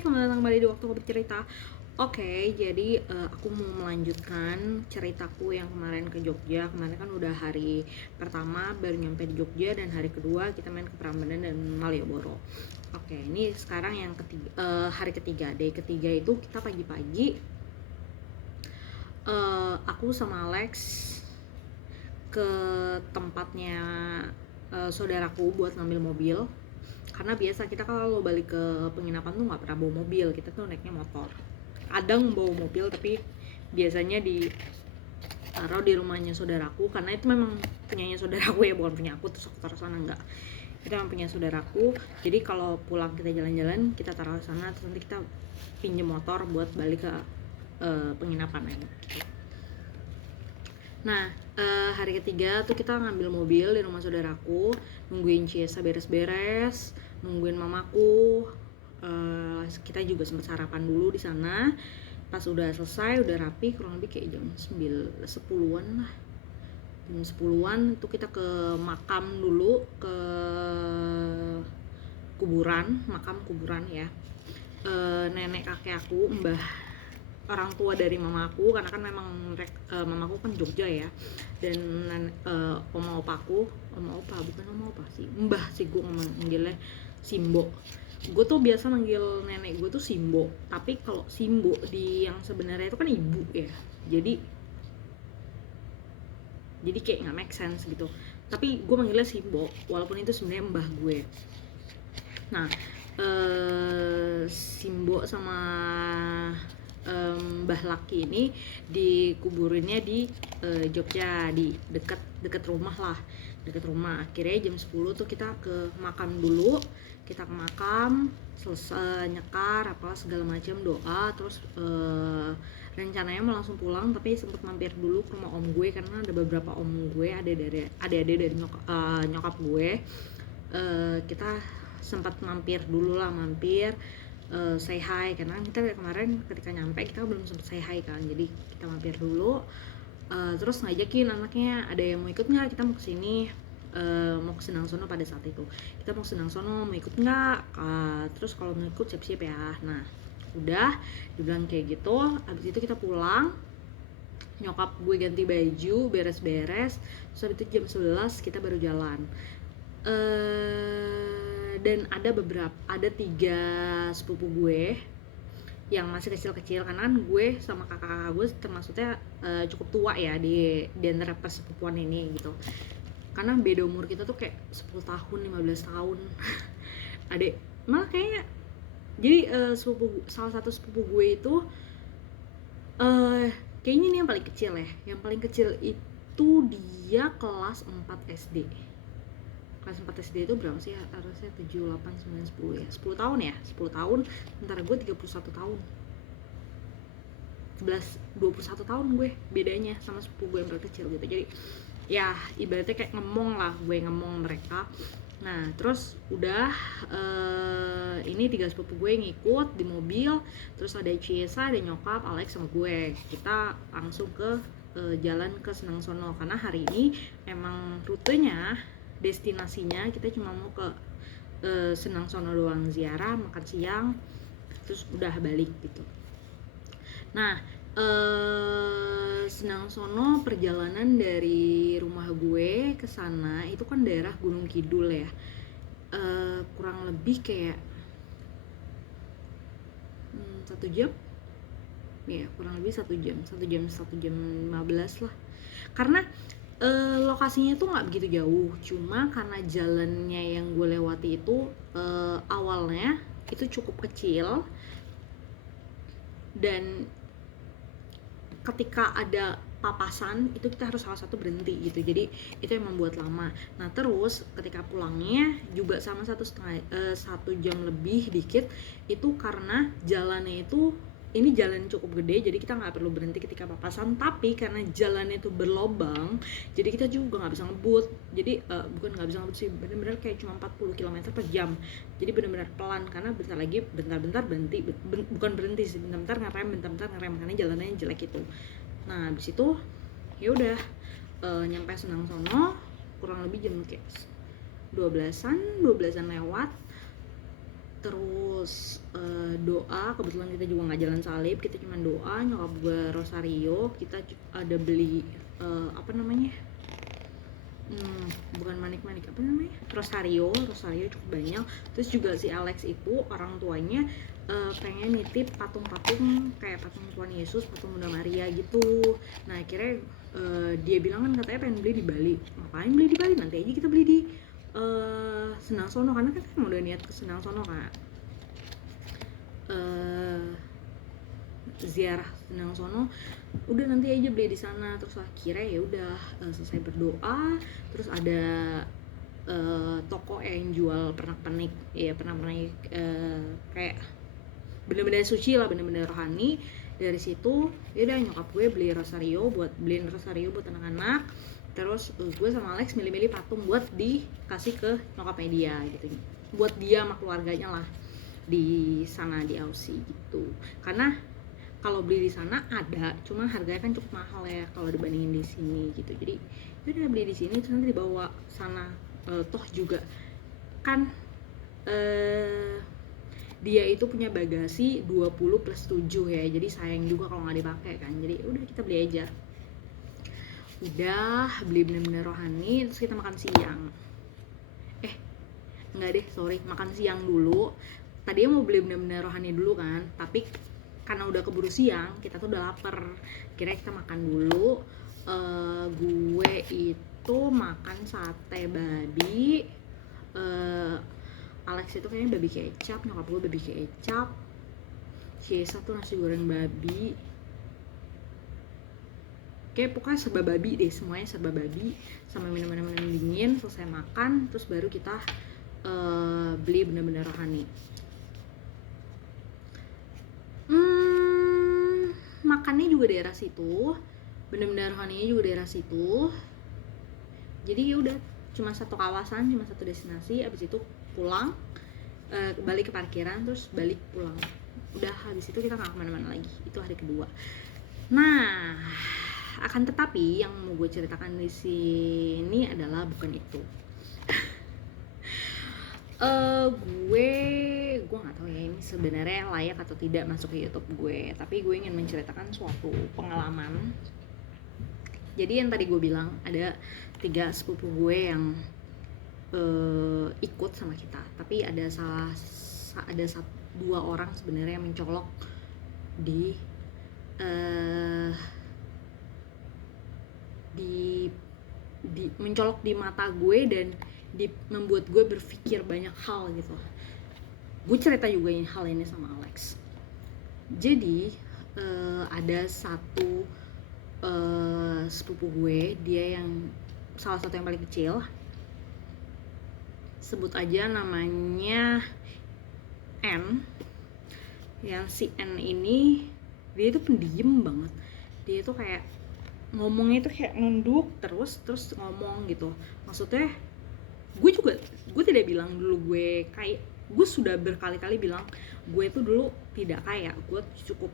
selamat datang kembali di Waktu Aku Bercerita. Oke, jadi aku mau melanjutkan ceritaku yang kemarin ke Jogja. Kemarin kan udah hari pertama baru nyampe di Jogja, dan hari kedua kita main ke Prambanan dan Malioboro. Oke, ini sekarang yang ketiga, hari ketiga. Day ketiga itu kita pagi-pagi, aku sama Alex ke tempatnya saudaraku buat ngambil mobil. Karena biasa kita kalau balik ke penginapan tuh nggak pernah bawa mobil, kita tuh naiknya motor. Kadang bawa mobil, tapi biasanya ditaruh di rumahnya saudaraku, karena itu memang punyanya saudaraku ya, bukan punya aku terus aku taruh sana, enggak. Itu memang punya saudaraku. Jadi kalau pulang kita jalan-jalan, kita taruh sana, terus nanti kita pinjem motor buat balik ke penginapan gitu. Nah, hari ketiga tuh kita ngambil mobil di rumah saudaraku, nungguin Ciesa beres-beres, nungguin mamaku. Kita juga sempat sarapan dulu di sana. Pas udah selesai, udah rapi, kurang lebih kayak jam 10-an lah. Jam 10-an tuh kita ke makam dulu, ke kuburan, makam kuburan ya. Nenek kakek aku, mbah orang tua dari mamaku, karena kan memang mamaku kan Jogja ya, dan oma opa sih, mbah sih, gue manggilnya Simbo. Gue tuh biasa manggil nenek gue tuh Simbo, tapi kalau Simbo di yang sebenarnya itu kan ibu ya, jadi kayak nggak make sense gitu, tapi gue manggilnya Simbo walaupun itu sebenarnya mbah gue. Nah, Simbo sama Mbah Laki ini dikuburinnya di Jogja, di deket rumah lah, deket rumah. Akhirnya jam 10 tuh kita ke makam dulu, kita ke makam, selesai nyekar apa segala macam, doa, terus rencananya mau langsung pulang, tapi sempet mampir dulu ke rumah om gue karena ada beberapa om gue, adik-adik dari nyokap gue. Kita sempat mampir dulu lah, say hi, karena kita kemarin ketika nyampe kita belum sempat say hi kan, jadi kita mampir dulu. Terus ngajakin anaknya, ada yang mau ikut nggak, kita mau kesini, mau ke Senang Sono. Pada saat itu kita mau ke Senang Sono, mau ikut nggak? Terus kalau mau ikut siap-siap ya. Nah udah dibilang kayak gitu. Abis itu kita pulang, nyokap gue ganti baju, beres-beres, terus abis itu jam 11 kita baru jalan. Dan ada 3 sepupu gue yang masih kecil-kecil, karena kan gue sama kakak-kakak gue termasuknya cukup tua ya di antara persepupuan ini gitu, karena beda umur kita tuh kayak 10 tahun, 15 tahun. Adek malah kayaknya, jadi salah satu sepupu gue itu kayaknya ini yang paling kecil ya, yang paling kecil itu dia kelas 4 SD. Kelas 4 SD itu berapa sih? Harusnya 7, 8, 9, 10 ya, 10 tahun ya, 10 tahun. Sementara gue 31 tahun, 21 tahun gue bedanya sama sepupu gue yang paling kecil gitu. Jadi ya ibaratnya kayak ngemong lah, gue ngemong mereka. Nah terus udah ini 3 sepupu gue ngikut di mobil, terus ada Ciesa, ada nyokap, Alex sama gue. Kita langsung ke jalan ke Senang Sono, karena hari ini emang rutenya, destinasinya kita cuma mau ke Senang Sono doang, ziarah, makan siang, terus udah balik gitu. Nah, Senang Sono, perjalanan dari rumah gue ke sana itu kan daerah Gunung Kidul ya. Kurang lebih kayak 1 jam. Ya, kurang lebih 1 jam, 1 jam 15 lah. Karena lokasinya tuh nggak begitu jauh, cuma karena jalannya yang gue lewati itu awalnya itu cukup kecil, dan ketika ada papasan itu kita harus salah satu berhenti gitu, jadi itu yang membuat lama. Nah terus ketika pulangnya juga sama 1 jam lebih dikit, itu karena jalannya itu, ini jalan cukup gede, jadi kita nggak perlu berhenti ketika papasan, tapi karena jalannya itu berlobang, jadi kita juga nggak bisa ngebut. Jadi bukan nggak bisa ngebut sih, bener-bener kayak cuma 40 km per jam, jadi bener-bener pelan, karena bentar-bentar berhenti, bukan berhenti sih, bentar-bentar ngerem, karena jalannya jelek itu. Nah habis itu ya udah nyampe Senang Sono kurang lebih jam kayak 12-an lewat. Terus doa, kebetulan kita juga nggak jalan salib, kita cuma doa. Nyokap gue rosario, kita ada beli apa namanya, bukan manik-manik, apa namanya, rosario cukup banyak. Terus juga si Alex itu orang tuanya pengen nitip patung-patung kayak patung Tuhan Yesus, patung Bunda Maria gitu. Nah akhirnya dia bilang kan katanya pengen beli di Bali. Ngapain beli di Bali, nanti aja kita beli di Senang Sono, karena kan udah niat ke Senang Sono kan, ziarah Senang Sono, udah nanti aja beli di sana. Terus akhirnya ya udah selesai berdoa, terus ada toko yang jual pernak-pernik kayak bener-bener suci lah, bener-bener rohani. Dari situ ya udah nyokap gue beliin rosario buat anak-anak. Terus gue sama Alex milih-milih patung buat dikasih ke nyokapnya dia gitu, buat dia sama keluarganya lah di sana di Aussie gitu. Karena kalau beli di sana ada, cuma harganya kan cukup mahal ya kalau dibandingin di sini gitu. Jadi udah beli di sini terus nanti dibawa sana. Toh juga kan dia itu punya bagasi 20 plus 7 ya, jadi sayang juga kalau nggak dipakai kan. Jadi udah kita beli aja. Udah beli bener-bener rohani, terus kita makan siang. Enggak deh, sorry, makan siang dulu. Tadinya mau beli bener-bener rohani dulu kan, tapi karena udah keburu siang, kita tuh udah lapar. Kira kita makan dulu. Gue itu makan sate babi. Alex itu kayaknya babi kecap, nyokap gue babi kecap. Ciesa tuh nasi goreng babi. Kayak pokoknya serba babi deh, semuanya serba babi. Sama minum-minum dingin, selesai makan, terus baru kita beli bener-bener rohani. Makannya juga daerah situ, bener-bener rohaninya juga daerah situ. Jadi ya udah cuma satu kawasan, cuma satu destinasi. Abis itu pulang, balik ke parkiran, terus balik pulang. Udah habis itu kita nggak kemana-mana lagi. Itu hari kedua. Nah, akan tetapi yang mau gue ceritakan di sini adalah bukan itu. Gue nggak tahu ya ini sebenarnya layak atau tidak masuk ke YouTube gue, tapi gue ingin menceritakan suatu pengalaman. Jadi yang tadi gue bilang ada 3 sepupu gue yang ikut sama kita, tapi ada 2 orang sebenarnya yang mencolok di mencolok di mata gue dan membuat gue berpikir banyak hal gitu. Gue cerita juga hal ini sama Alex. Jadi ada satu sepupu gue, dia yang salah satu yang paling kecil, sebut aja namanya N. Yang si N ini dia itu pendiam banget. Dia itu kayak ngomongnya itu kayak nunduk terus ngomong gitu. Maksudnya gue tidak bilang dulu gue sudah berkali-kali bilang gue itu dulu tidak kaya. Gue cukup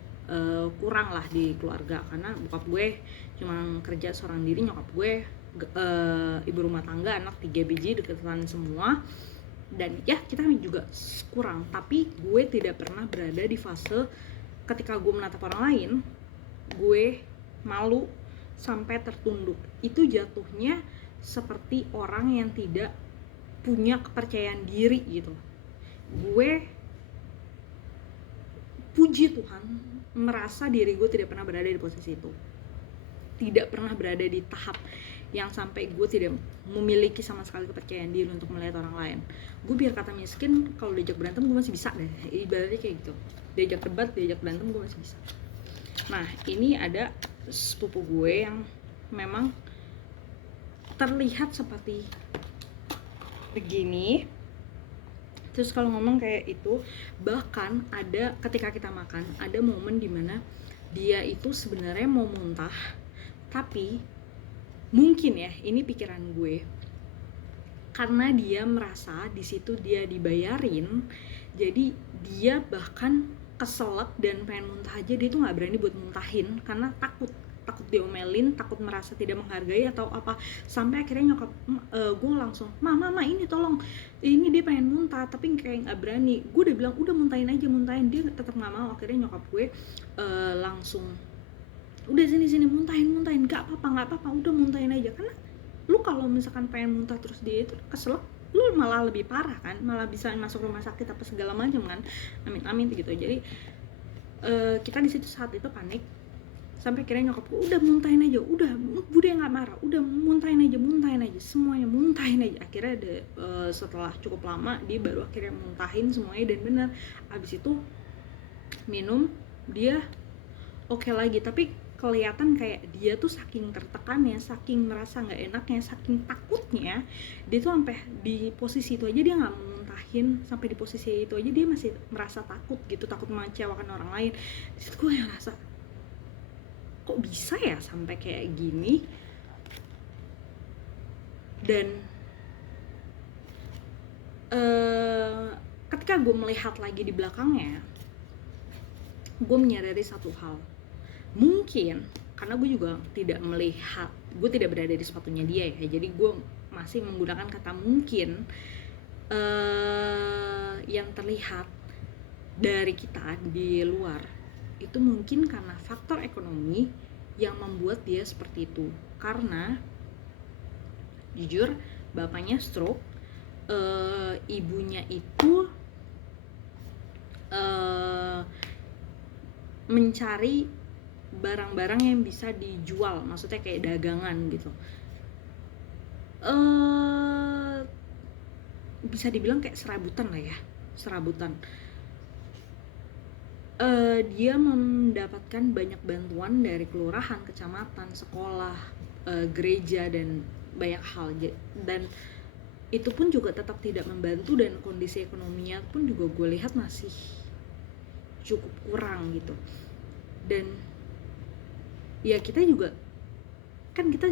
kurang lah di keluarga, karena bokap gue cuma kerja seorang diri, nyokap gue ibu rumah tangga, anak 3 biji deketan semua, dan ya kita juga kurang. Tapi gue tidak pernah berada di fase ketika gue menatap orang lain gue malu sampai tertunduk. Itu jatuhnya seperti orang yang tidak punya kepercayaan diri gitu. Gue puji Tuhan merasa diri gue tidak pernah berada di posisi itu, tidak pernah berada di tahap yang sampai gue tidak memiliki sama sekali kepercayaan diri untuk melihat orang lain. Gue biar kata miskin, kalau diajak berantem gue masih bisa deh, ibaratnya kayak gitu. Diajak debat, diajak berantem gue masih bisa. Nah ini ada sepupu gue yang memang terlihat seperti begini, terus kalau ngomong kayak itu. Bahkan ada ketika kita makan, ada momen dimana dia itu sebenarnya mau muntah, tapi mungkin ya ini pikiran gue, karena dia merasa di situ dia dibayarin, jadi dia bahkan keselak dan pengen muntah aja, dia tuh nggak berani buat muntahin karena takut takut diomelin, takut merasa tidak menghargai atau apa, sampai akhirnya nyokap gue langsung mama ini tolong, ini dia pengen muntah tapi kayak nggak berani. Gue udah bilang udah muntahin aja, muntahin, dia tetap nggak mau. Akhirnya nyokap gue langsung udah sini muntahin, nggak apa-apa, udah muntahin aja. Karena lu kalau misalkan pengen muntah terus dia itu kesel, lu malah lebih parah kan, malah bisa masuk rumah sakit apa segala macam kan, amin gitu. Jadi kita di situ saat itu panik, sampai akhirnya nyokapku udah muntahin aja, udah bude nggak marah, udah muntahin aja, semuanya muntahin aja. Akhirnya ada setelah cukup lama dia baru akhirnya muntahin semuanya, dan benar abis itu minum dia oke lagi. Tapi kelihatan kayak dia tuh saking tertekannya, saking merasa nggak enaknya, saking takutnya, dia tuh sampai di posisi itu aja dia nggak mau muntahin, sampai di posisi itu aja dia masih merasa takut gitu, takut mengecewakan orang lain. Di situ gue yang rasa kok bisa ya sampai kayak gini. Dan ketika gue melihat lagi di belakangnya, gue menyadari satu hal. Mungkin karena gue juga tidak melihat, gue tidak berada di sepatunya dia ya, jadi gue masih menggunakan kata mungkin. Yang terlihat dari kita di luar itu mungkin karena faktor ekonomi yang membuat dia seperti itu. Karena jujur bapaknya stroke, ibunya itu mencari barang-barang yang bisa dijual, maksudnya kayak dagangan gitu. Bisa dibilang kayak serabutan lah ya, serabutan. Dia mendapatkan banyak bantuan dari kelurahan, kecamatan, sekolah, gereja, dan banyak hal. Dan itu pun juga tetap tidak membantu, dan kondisi ekonominya pun juga gue lihat masih cukup kurang gitu. Dan ya kita juga kan, kita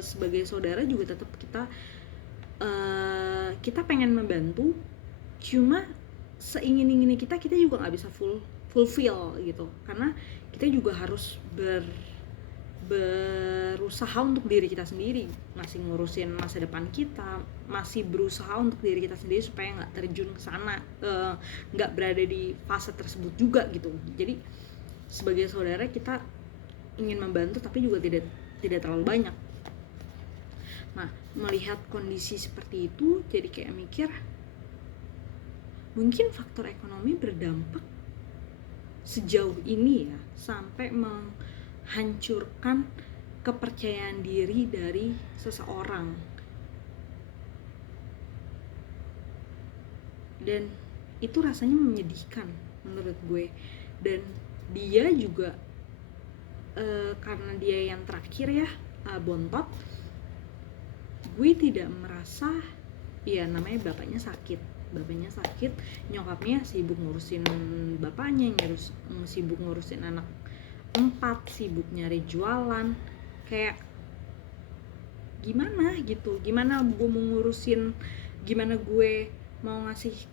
sebagai saudara juga tetap kita pengen membantu, cuma seingin-inginnya kita juga nggak bisa fulfill gitu, karena kita juga harus berusaha untuk diri kita sendiri, masih ngurusin masa depan kita, masih berusaha untuk diri kita sendiri supaya nggak terjun ke sana, nggak berada di fase tersebut juga gitu. Jadi sebagai saudara kita ingin membantu tapi juga tidak terlalu banyak. Nah, melihat kondisi seperti itu, jadi kayak mikir mungkin faktor ekonomi berdampak sejauh ini ya, sampai menghancurkan kepercayaan diri dari seseorang. Dan itu rasanya menyedihkan menurut gue. Dan dia juga karena dia yang terakhir ya, bontot, gue tidak merasa, ya namanya bapaknya sakit, nyokapnya sibuk ngurusin bapaknya, sibuk ngurusin anak 4, sibuk nyari jualan, kayak gimana gitu, gimana gue mau ngurusin, gimana gue mau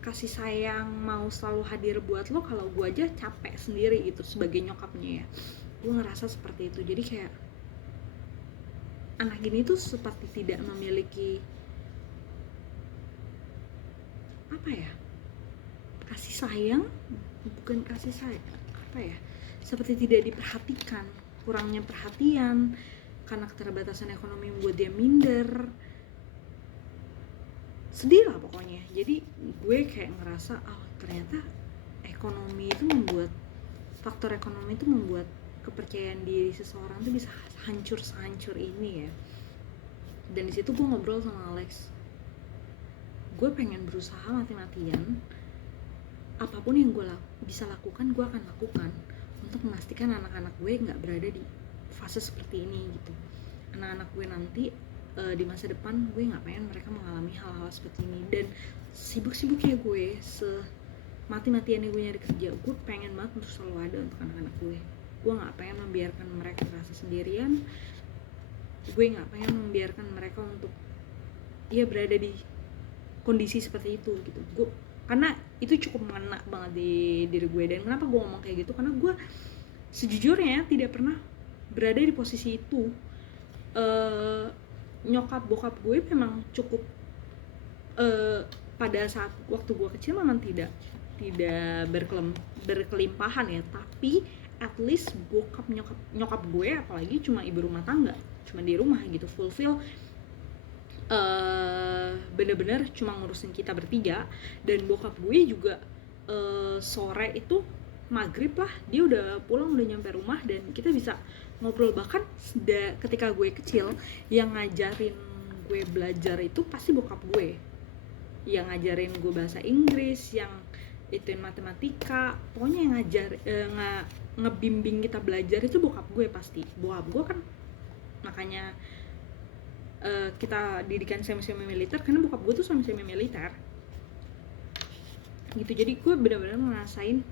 kasih sayang, mau selalu hadir buat lo kalau gue aja capek sendiri gitu sebagai nyokapnya ya. Gue ngerasa seperti itu. Jadi kayak anak ini tuh seperti tidak memiliki apa ya, kasih sayang, bukan kasih sayang, apa ya, seperti tidak diperhatikan, kurangnya perhatian karena keterbatasan ekonomi membuat dia minder, sedih lah pokoknya. Jadi gue kayak ngerasa ternyata faktor ekonomi itu membuat kepercayaan diri seseorang tuh bisa sehancur ini ya. Dan di situ gue ngobrol sama Alex, gue pengen berusaha mati-matian, apapun yang gue bisa lakukan gue akan lakukan untuk memastikan anak-anak gue nggak berada di fase seperti ini gitu. Anak-anak gue nanti di masa depan gue nggak pengen mereka mengalami hal-hal seperti ini. Dan sibuk-sibuknya gue, mati-matiannya gue nyari kerja, gue pengen banget untuk selalu ada untuk anak-anak gue. Gue nggak pengen membiarkan mereka merasa sendirian, gue nggak pengen membiarkan mereka untuk berada di kondisi seperti itu gitu. Karena itu cukup mengena banget di diri gue. Dan kenapa gue ngomong kayak gitu, karena gue sejujurnya tidak pernah berada di posisi itu. Nyokap bokap gue memang cukup pada saat waktu gue kecil memang tidak berkelimpahan ya, tapi at least nyokap gue apalagi cuma ibu rumah tangga, cuma di rumah gitu, fulfill bener-bener cuma ngurusin kita bertiga. Dan bokap gue juga sore itu maghrib lah dia udah pulang, udah nyampe rumah dan kita bisa ngobrol. Bahkan ketika gue kecil yang ngajarin gue belajar itu pasti bokap gue, yang ngajarin gue bahasa Inggris, yang ituin matematika, pokoknya yang ngebimbing kita belajar itu bokap gue pasti. Bokap gue kan makanya kita didikan semi militer karena bokap gue tuh semi militer gitu. Jadi gue benar-benar ngerasain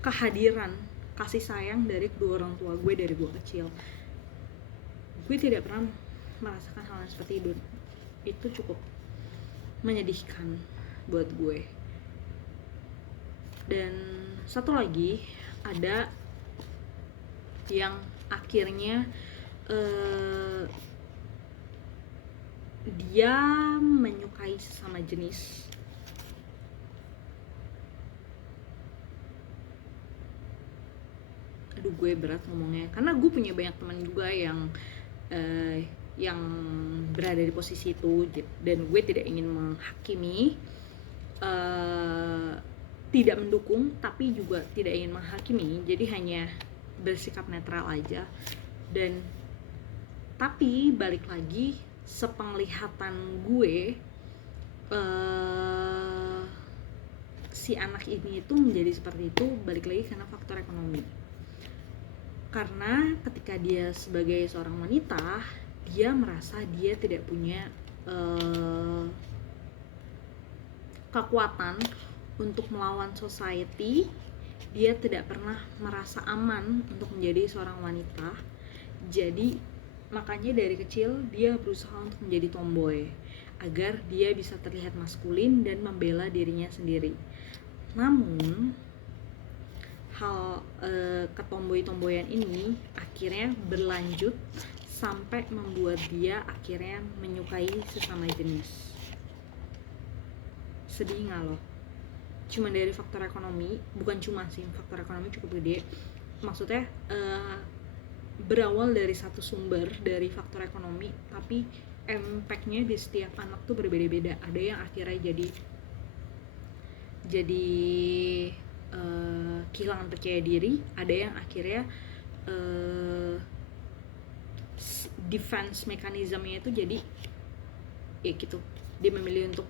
kehadiran kasih sayang dari kedua orang tua gue dari gue kecil. Gue tidak pernah merasakan hal yang seperti itu. Itu cukup menyedihkan buat gue. Dan satu lagi, ada yang akhirnya dia menyukai sesama jenis. Aduh, gue berat ngomongnya karena gue punya banyak teman juga yang berada di posisi itu, dan gue tidak ingin menghakimi, tidak mendukung tapi juga tidak ingin menghakimi, jadi hanya bersikap netral aja. Dan tapi balik lagi, sepenglihatan gue si anak ini itu menjadi seperti itu balik lagi karena faktor ekonomi. Karena ketika dia sebagai seorang wanita, dia merasa dia tidak punya kekuatan untuk melawan society. Dia tidak pernah merasa aman untuk menjadi seorang wanita. Jadi makanya dari kecil dia berusaha untuk menjadi tomboy agar dia bisa terlihat maskulin dan membela dirinya sendiri. Namun hal ketomboy-tomboyan ini akhirnya berlanjut sampai membuat dia akhirnya menyukai sesama jenis. Sedih nggak lo? Cuma dari faktor ekonomi, bukan cuma sih, faktor ekonomi cukup gede. Maksudnya berawal dari satu sumber dari faktor ekonomi, tapi impact-nya di setiap anak tuh berbeda-beda. Ada yang akhirnya jadi kehilangan percaya diri, ada yang akhirnya defense mekanismenya itu jadi ya gitu, dia memilih untuk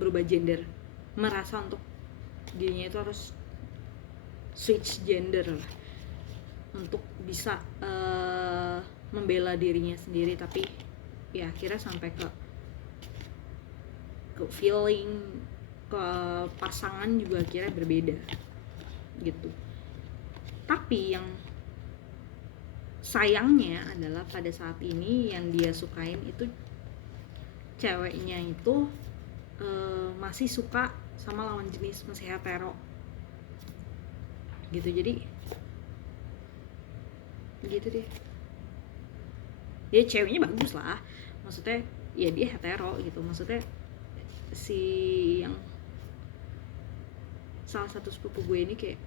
berubah gender, merasa untuk dirinya itu harus switch gender lah untuk bisa membela dirinya sendiri. Tapi ya akhirnya sampai ke feeling ke pasangan juga akhirnya berbeda gitu. Tapi yang sayangnya adalah pada saat ini yang dia sukain itu ceweknya itu masih suka sama lawan jenis, masih hetero gitu. Jadi gitu deh, dia ceweknya bagus lah, maksudnya ya dia hetero gitu. Maksudnya si yang salah satu sepupu gue ini kayak,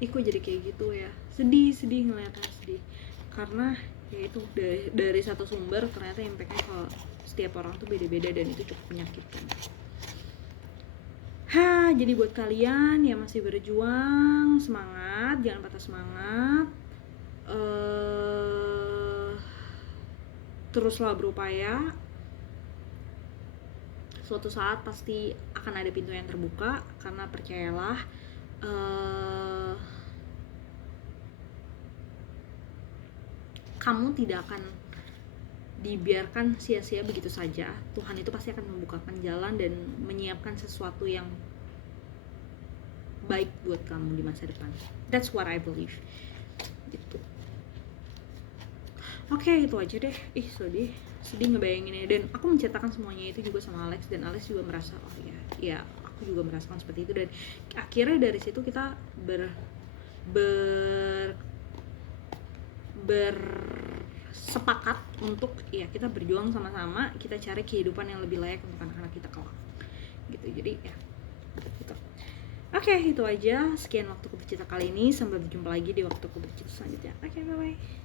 ih kok jadi kayak gitu ya, sedih ngeliatnya, sedih karena ya itu dari satu sumber ternyata impactnya kalau setiap orang tuh beda-beda dan itu cukup menyakitkan. Jadi buat kalian yang masih berjuang, semangat, jangan patah semangat, teruslah berupaya. Suatu saat pasti akan ada pintu yang terbuka, karena percayalah kamu tidak akan dibiarkan sia-sia begitu saja. Tuhan itu pasti akan membukakan jalan dan menyiapkan sesuatu yang baik buat kamu di masa depan. That's what I believe gitu. Oke, itu aja deh. Sedih ngebayanginnya. Dan aku menceritakan semuanya itu juga sama Alex, dan Alex juga merasa oh ya aku juga merasakan seperti itu. Dan akhirnya dari situ kita bersepakat untuk ya kita berjuang sama-sama, kita cari kehidupan yang lebih layak untuk anak-anak kita kelak gitu. Jadi ya gitu. Oke, itu aja, sekian waktu Ku Bercerita kali ini, sampai berjumpa lagi di waktu Ku Bercerita selanjutnya. Oke, bye bye.